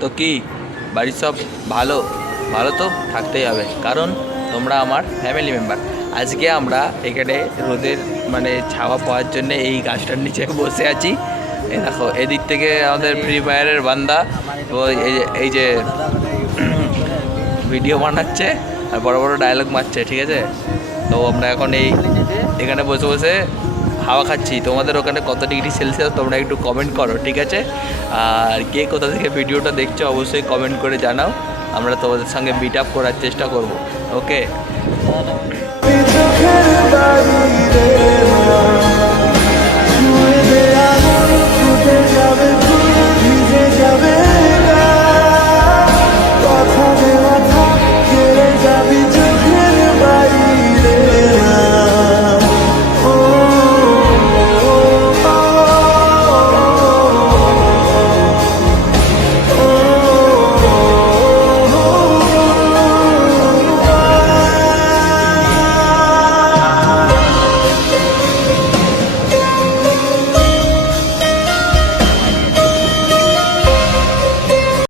তো কি বাড়ির সব ভালো? ভালো তো থাকতেই হবে, কারণ তোমরা আমার ফ্যামিলি মেম্বার। আজকে আমরা এখানে রোদের মানে ছাওয়া পাওয়ার জন্য এই গাছটার নিচে বসে আছি। এই দেখো এদিক থেকে আমাদের ফ্রি ফায়ারের বান্দা ও এই যে ভিডিও বানাচ্ছে আর বড় বড় ডায়লগ মারছে, ঠিক আছে? তো আমরা এখন এখানে বসে বসে হাওয়া খাচ্ছি। তোমাদের ওখানে কত ডিগ্রি সেলসিয়াস তোমরা একটু কমেন্ট করো, ঠিক আছে? আর কে কোথা থেকে ভিডিওটা দেখছো অবশ্যই কমেন্ট করে জানাও, আমরা তোমাদের সঙ্গে মিট আপ করার চেষ্টা করব। ওকে।